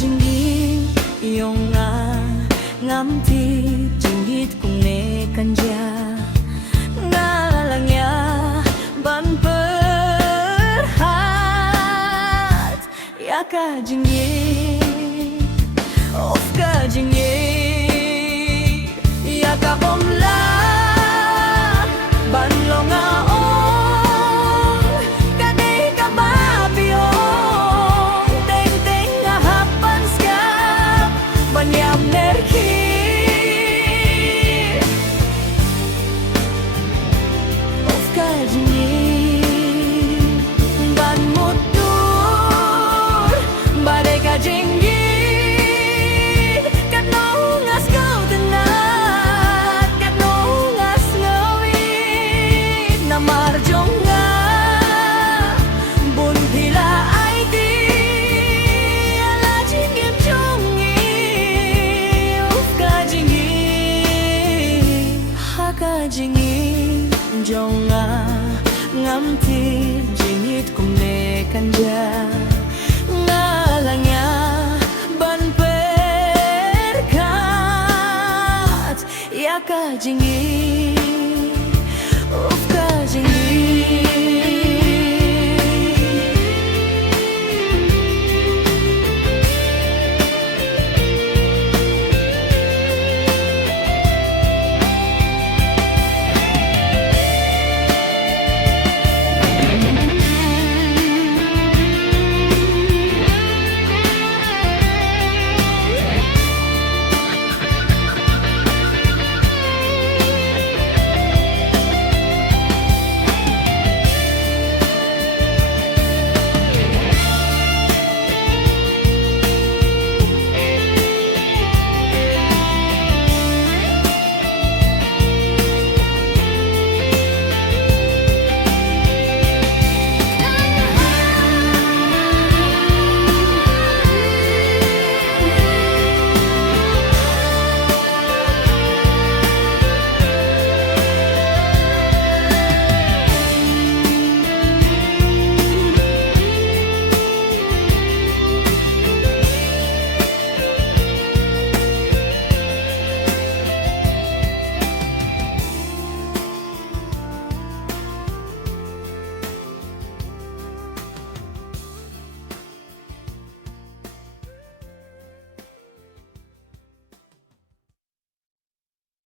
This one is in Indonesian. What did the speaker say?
jingieid yung ngamti jingieid kung ne kanja ngalangya ban perhat ya ka jingieid of ka jingieid ya ka bomla ban longa jingieid jong ngamti jingieid kung ne kanja ngalangya ban perkat ya ka jingieid